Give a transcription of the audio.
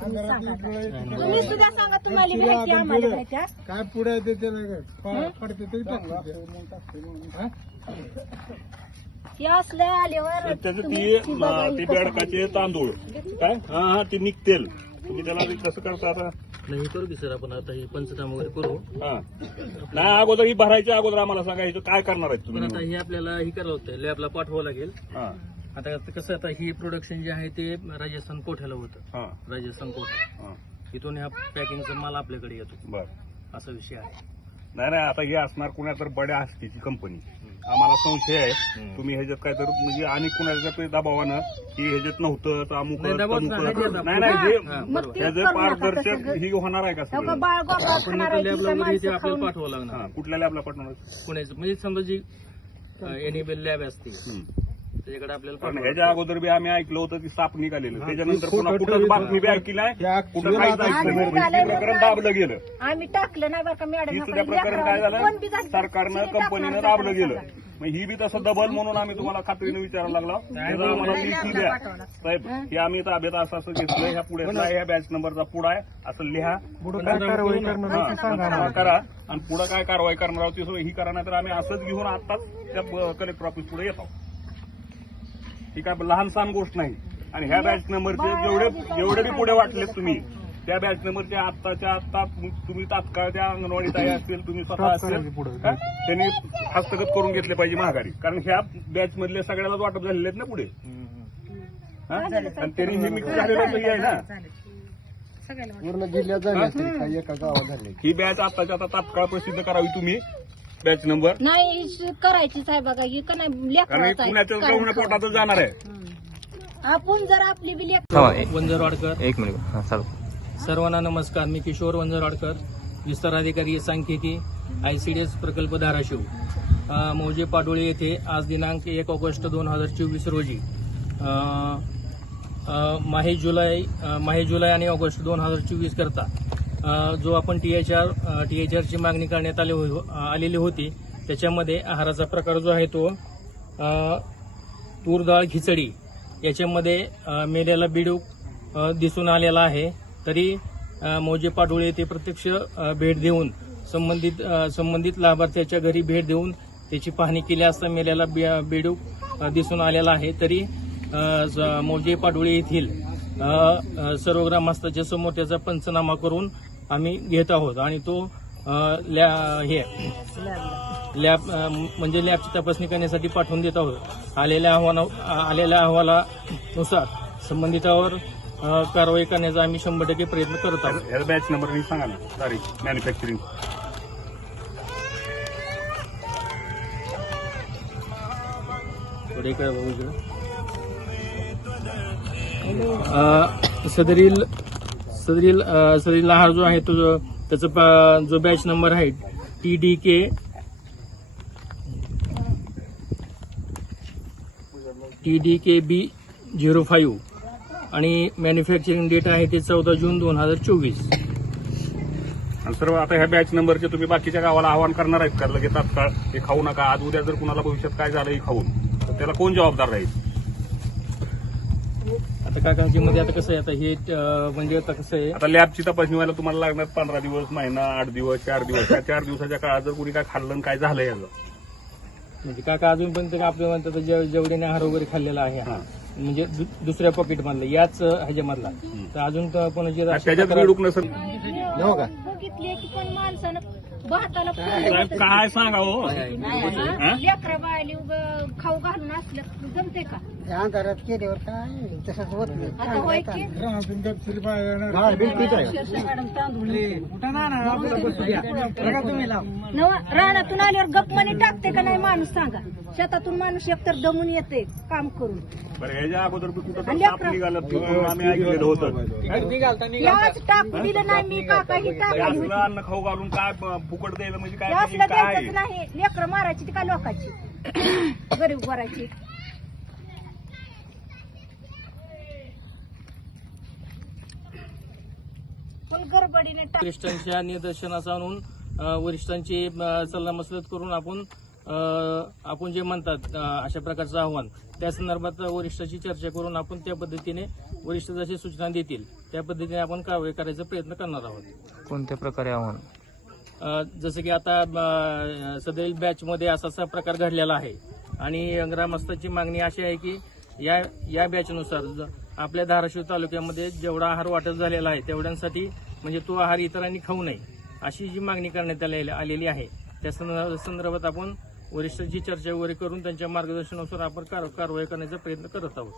तुम्ही सांगा तुम्ही सुद्धा सांगा तुम्हाला माहिती आम्हाला माहिती हा? काय पुढे येते पडते तरी टाकते हा? असलं आल्यावर त्याचं तुम्ही ती ती बघा ती इथं बेडकाचे तांदूळ. काय? हा हा ते निघतेल. तुम्ही त्याला ते कसं करता आता? नाही करू की सर आपण आता हे पंचनामा वगैरे करू. हा. नाही अगोदर ही भरायच्या अगोदर आम्हाला सांगायचं काय करणार आहे पण आता तुम्ही हे आपल्याला हे करावं लागतं लॅबला पाठवावं लागेल. हा. आता कसं आता हे प्रोडक्शन जे आहे ते राजस्थान कोठ्याला होतं? हा. राजस्थान कोठा? हा. इथून ह्या पॅकिंगचा माल आपल्याकडे येतो. बर. असा विषय आहे. नाही नाही आता हे असणार कुणा तर बड्या हस्तीची कंपनी आम्हाला संशय आहे. तुम्ही ह्याच्यात काय तर म्हणजे आणि कुणाच्या तरी दबावानं की ह्याच्यात नव्हतं तर अमुक नाही, दबाव तमुक. नाही, नाही, नाही नाही हे हा, मग ते ह्याचं करू नका पारदर्शक. ही होणार आहे का हो का, सगळं? बाळ गोपाळ आपण खाणार आहे, लॅबला तिथं माणसं आपल्याला खाऊन- पाठवावं हा लागणार कुठल्या लॅबला पाठवणार? पुण्याचं म्हणजे समजा जी एनिबल लॅब असते हम्म. त्याच्याकडे कारण ह्याच्या अगोदर बी आम्ही ऐकलं होतं की साप निघालेलं. त्याच्यानंतर पुन्हा कुठं बातमी बी ऐकली नाही. या कुठं काहीच ऐकलं नाही. प्रकरण दाबलं गेलं. आम्ही टाकलं नाही बरं का मॅडम ही नका. सुद्धा प्रकरण काय झालं? सरकारनं कंपनीनं दाबलं गेलं. मग ही बी तसं डबल म्हणून आम्ही तुम्हाला खात्रीने विचारायला लागलो. त्याचं आम्हाला लिखी द्या. साहेब हे आम्ही ताब्यात असं असं घेतलं ह्या पुढे ह्या बॅच नंबरचा पुढा आहे असं लिहा. पुढे काय कारवाई करणार हा. करा. आणि पुढे काय कारवाई करणार आहोत ती सगळं ही करा नाही तर आम्ही असंच घेऊन आताच त्या कलेक्टर ऑफिस पुढे येतो ही काय लहान सहान गोष्ट नाही. आणि ह्या बॅच नंबरचे जेवढे जेवढे बी पुढे वाटलेत तुम्ही त्या बॅच नंबरचे आत्ताच्या आत्ता तुम्ही तात्काळ त्या अंगणवाडी ताई असतील तुम्ही स्वतः. का? त्यांनी हस्तगत करून घेतले पाहिजे महागारी कारण ह्या बॅच मधले सगळ्यालाच वाटप झालेले आहेत ना पुढे. हा? आणि त्यांनी हे मिक्स झालेलं आहे ना. पूर्ण जिल्ह्यात झाले एका गावात झाले. ही बॅच आताच्या आता तात्काळ प्रसिद्ध करावी तुम्ही. बॅच नंबर नाही श- करायचीच आहे बघा ही का नाही कारण हे लेकराचं आहे. पोटातच जाणार आहे. आपण जर आपली बी लेक वंजरवाडकर एक मिनिट. हा चालू. सर्वांना नमस्कार मी किशोर वंजरवाडकर विस्तार अधिकारी सांख्यिकी आय सी डी एस प्रकल्प धाराशिव. अ, मौजे पाडोळे येथे आज दिनांक एक ऑगस्ट दोन हजार चोवीस रोजी. अ, अ, माहे जुलै अ, माहे जुलै आणि ऑगस्ट दोन हजार चोवीस करता. जो आपण T H R T H आरची मागणी करण्यात आली हो, आलेली होती त्याच्यामध्ये आहाराचा प्रकार जो आहे तो तूर डाळ खिचडी याच्यामध्ये मेल्याला बिडूक दिसून आलेला आहे. तरी मौजे पाडोळे येथे प्रत्यक्ष भेट देऊन संबंधित संबंधित लाभार्थ्याच्या घरी भेट देऊन त्याची पाहणी केली असता मेल्याला बिडूक बेडूक दिसून आलेला आहे. तरी मौजे पाडोळे येथील सर्व ग्रामस्थाच्या समोर त्याचा पंचनामा करून आम्ही घेत आहोत. आणि तो ल्या हे लॅब म्हणजे लॅबची तपासणी करण्यासाठी पाठवून देत आहोत. आलेल्या अहवाला आलेल्या अहवालानुसार संबंधितावर कारवाई करण्याचा आम्ही शंभर टक्के प्रयत्न करत आहोत. बॅच नंबर मी सांगा ना. तारीख मॅन्युफॅक्चरिंग पुढे काय बघू इकडं. अ, सदरील सदरील सदरील आहार जो आहे तो त्याचा प- जो बॅच नंबर आहे T D K T D K B zero five आणि मॅन्युफॅक्चरिंग डेट आहे ते चौदा जून दोन हजार चोवीस. सर्व आता ह्या बॅच नंबरचे तुम्ही बाकीच्या गावाला आवाहन करणार आहेत का? लगेच तात्काळ हे खाऊ नका. आज उद्या जर कुणाला भविष्यात काय झालं हे खाऊन तर त्याला कोण जबाबदार राहील? आता काकांजीमध्ये आता कसं आहे आता हे अ, म्हणजे आता कसं आहे आता लॅबची तपासणी व्हायला तुम्हाला लागणार पंधरा दिवस महिना आठ दिवस चार दिवस. या चार दिवसाच्या काळात जर कुणी काय खाल्लं आणि काय झालं याचं. म्हणजे काका अजून पण ते आपलं म्हणतात जे- जेवढ्याने आहार वगैरे खाल्लेला आहे हा. म्हणजे दु- दुसऱ्या पॉकेट मधला याच ह्याच्यामधला. तर अजून तर त्याच्यात मिळूक नसेल हो का? बघितले की पण माणसानं भाताला साहेब काय सांगा हो? लेकरा बायली उग खाऊ घालून असलं जमते का? अंधारात केल्यावर काय? तसंच होत नाही. आता होय की. हा. नवा रानातून आल्यावर टाकते का नाही माणूस सांगा? शेतातून माणूस एकतर दमून येते काम करून. बरं अगोदर बी कुठं तर आणि साप लेकरं. निघालं म्हणून आम्ही ऐकलेलं होतं. याच टाकू दिलं नाही मी काका ही होती. अन्न खाऊ घालून काय ब- फुकट द्यायला म्हणजे काय हे म्हणजे असलं काय? द्यायचंच नाही. लेकरं मारायची ती काय लोकांची? गरीब वरायची पण गडबडीने टाक वरिष्ठांच्या निदर्शनास आणून अ, वरिष्ठांची अ, सल्लामसलत करून आपण आपण जे म्हणतात अ, अशा प्रकारचं आव्हान त्या संदर्भात वरिष्ठाची चर्चा करून आपण त्या पद्धतीने वरिष्ठ जशी सूचना देतील त्या पद्धतीने आपण कारवाई करायचा प्रयत्न करणार आहोत. कोणत्या प्रकारे आव्हान? जसं की आता सदरील बॅचमध्ये असा असा प्रकार घडलेला आहे. आणि ग्रामस्थांची मागणी अशी आहे की या या बॅचनुसार ज- आपल्या धाराशिव तालुक्यामध्ये जेवढा आहार वाटप झालेला आहे तेवढ्यांसाठी म्हणजे तो आहार इतरांनी खाऊ नये अशी जी मागणी करण्यात आलेली आलेली आहे. त्या संदर्भात आपण वरिष्ठांची चर्चा वगैरे करून त्यांच्या मार्गदर्शनानुसार आपण कार- कारवाई करण्याचा प्रयत्न करत आहोत.